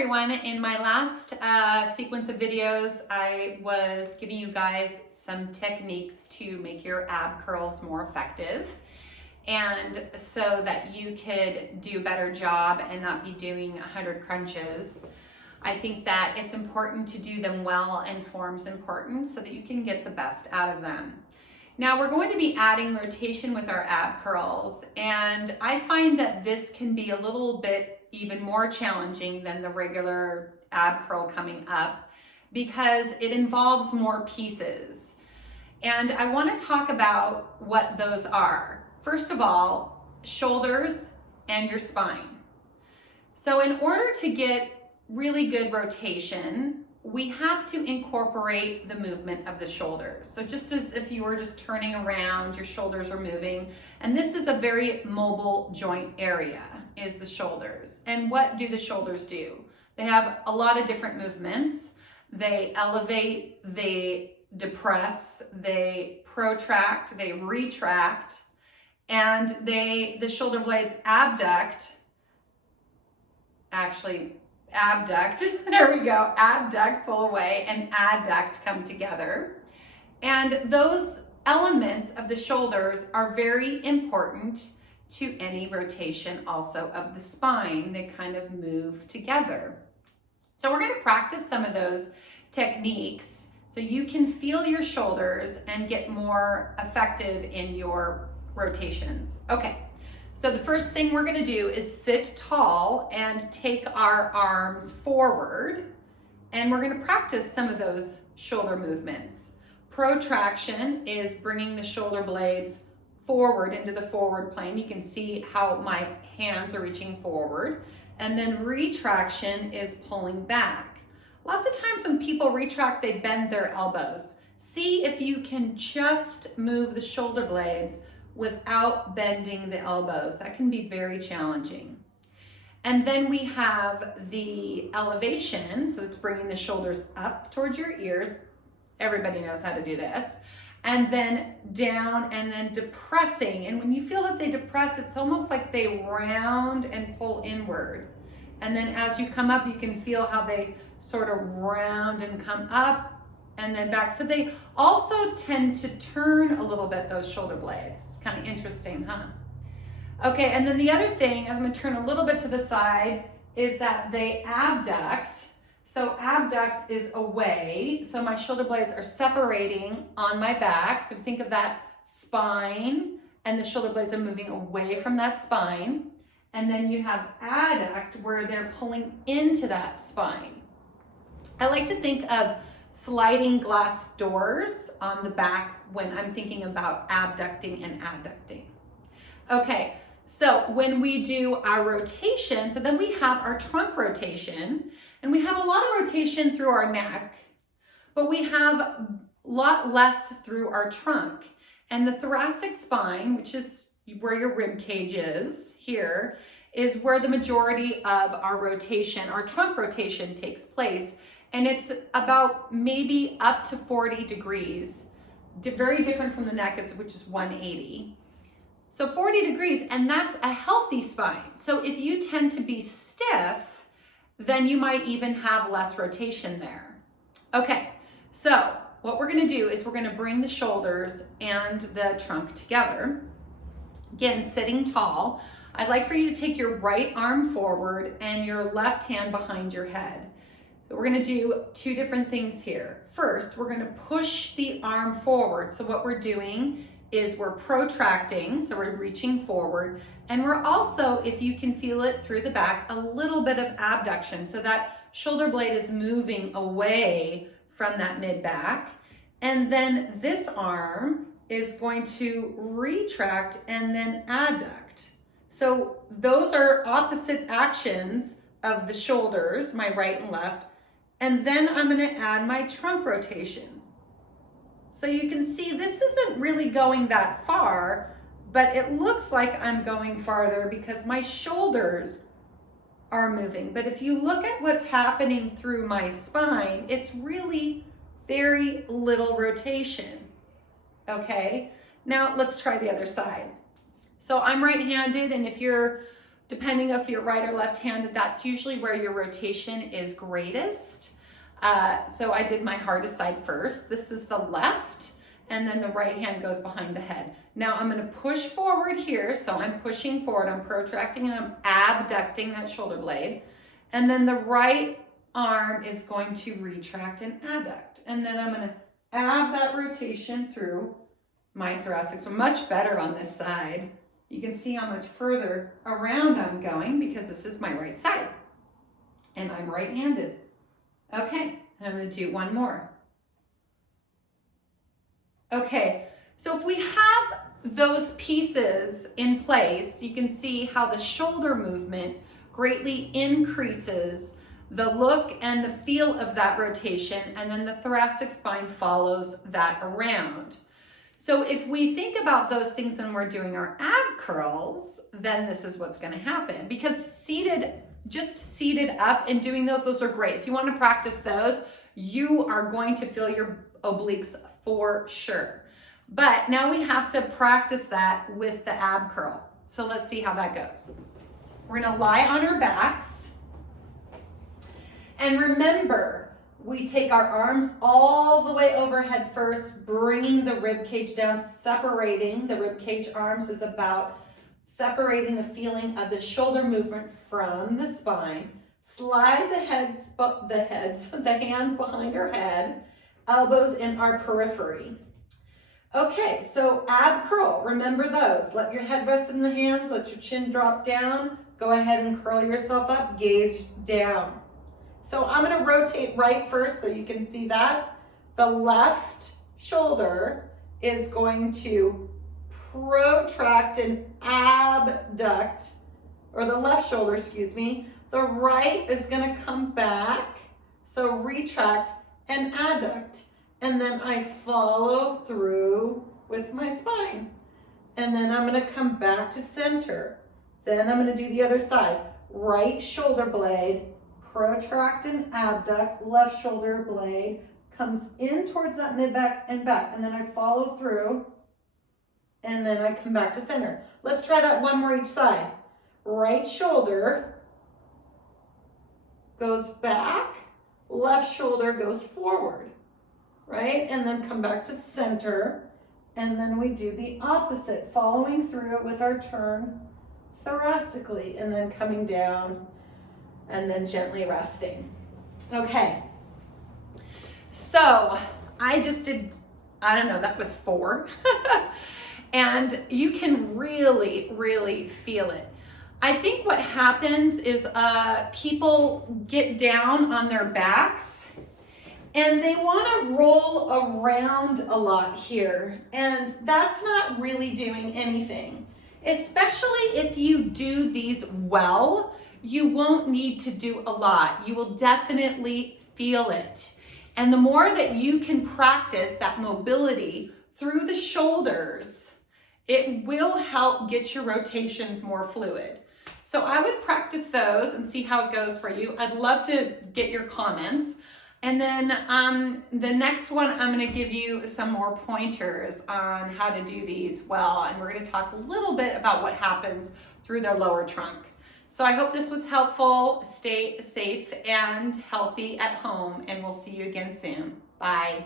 everyone. In my last sequence of videos, I was giving you guys some techniques to make your ab curls more effective and so that you could do a better job and not be doing 100 crunches. I think that it's important to do them well, and form's important so that you can get the best out of them. Now we're going to be adding rotation with our ab curls, and I find that this can be a little bit even more challenging than the regular ab curl coming up because it involves more pieces. And I want to talk about what those are. First of all, shoulders and your spine. So in order to get really good rotation, we have to incorporate the movement of the shoulders. So just as if you were just turning around, your shoulders are moving. And this is a very mobile joint area, is the shoulders. And what do the shoulders do? They have a lot of different movements. They elevate, they depress, they protract, they retract, and the shoulder blades abduct, there we go, abduct, pull away, and adduct come together. And those elements of the shoulders are very important to any rotation also of the spine. They kind of move together. So we're going to practice some of those techniques so you can feel your shoulders and get more effective in your rotations. Okay. So the first thing we're gonna do is sit tall and take our arms forward, and we're gonna practice some of those shoulder movements. Protraction is bringing the shoulder blades forward into the forward plane. You can see how my hands are reaching forward. And then retraction is pulling back. Lots of times when people retract, they bend their elbows. See if you can just move the shoulder blades without bending the elbows. That can be very challenging. And then we have the elevation, so it's bringing the shoulders up towards your ears. Everybody knows how to do this. And then down and then depressing. And when you feel that they depress, it's almost like they round and pull inward. And then as you come up, you can feel how they sort of round and come up and then back. So they also tend to turn a little bit, those shoulder blades. It's kind of interesting, huh? Okay, and then the other thing, I'm gonna turn a little bit to the side, is that they abduct. So abduct is away. So my shoulder blades are separating on my back. So think of that spine, and the shoulder blades are moving away from that spine. And then you have adduct, where they're pulling into that spine. I like to think of sliding glass doors on the back when I'm thinking about abducting and adducting. Okay, so when we do our rotation, so then we have our trunk rotation, and we have a lot of rotation through our neck, but we have a lot less through our trunk. And the thoracic spine, which is where your rib cage is here, is where the majority of our rotation, our trunk rotation, takes place. And it's about maybe up to 40 degrees, very different from the neck, which is 180. So 40 degrees, and that's a healthy spine. So if you tend to be stiff, then you might even have less rotation there. Okay, so what we're gonna do is we're gonna bring the shoulders and the trunk together. Again, sitting tall. I'd like for you to take your right arm forward and your left hand behind your head. So we're gonna do two different things here. First, we're gonna push the arm forward. So what we're doing is we're protracting, so we're reaching forward, and we're also, if you can feel it through the back, a little bit of abduction. So that shoulder blade is moving away from that mid-back. And then this arm is going to retract and then adduct. So those are opposite actions of the shoulders, my right and left. And then I'm gonna add my trunk rotation. So you can see this isn't really going that far, but it looks like I'm going farther because my shoulders are moving. But if you look at what's happening through my spine, it's really very little rotation, okay? Now let's try the other side. So I'm right-handed, and if you're depending if you're right or left-handed, that's usually where your rotation is greatest. So I did my hardest side first. This is the left, and then the right hand goes behind the head. Now I'm gonna push forward here, so I'm pushing forward, I'm protracting and I'm abducting that shoulder blade. And then the right arm is going to retract and adduct. And then I'm gonna add that rotation through my thoracic. So much better on this side. You can see how much further around I'm going because this is my right side and I'm right-handed. Okay, and I'm gonna do one more. Okay, so if we have those pieces in place, you can see how the shoulder movement greatly increases the look and the feel of that rotation, and then the thoracic spine follows that around. So if we think about those things when we're doing our ab curls, then this is what's gonna happen. Because just seated up and doing those are great. If you wanna practice those, you are going to feel your obliques for sure. But now we have to practice that with the ab curl. So let's see how that goes. We're gonna lie on our backs. And remember, we take our arms all the way overhead first, bringing the rib cage down, separating. The rib cage arms is about separating the feeling of the shoulder movement from the spine. Slide the hands behind our head, elbows in our periphery. Okay, so ab curl, remember those. Let your head rest in the hands, let your chin drop down. Go ahead and curl yourself up, gaze down. So I'm gonna rotate right first so you can see that. The left shoulder is going to protract and abduct, or the left shoulder, excuse me. The right is gonna come back, so retract and adduct. And then I follow through with my spine. And then I'm gonna come back to center. Then I'm gonna do the other side. Right shoulder blade, protract and abduct, left shoulder blade comes in towards that mid-back and back, and then I follow through, and then I come back to center. Let's try that one more each side. Right shoulder goes back, left shoulder goes forward, right? And then come back to center, and then we do the opposite, following through it with our turn thoracically, and then coming down, and then gently resting. Okay, so I just did, I don't know, that was 4. And you can really, really feel it. I think what happens is people get down on their backs and they wanna roll around a lot here. And that's not really doing anything. Especially if you do these well, you won't need to do a lot. You will definitely feel it. And the more that you can practice that mobility through the shoulders, it will help get your rotations more fluid. So I would practice those and see how it goes for you. I'd love to get your comments. And then the next one, I'm gonna give you some more pointers on how to do these well. And we're gonna talk a little bit about what happens through their lower trunk. So I hope this was helpful. Stay safe and healthy at home, and we'll see you again soon. Bye.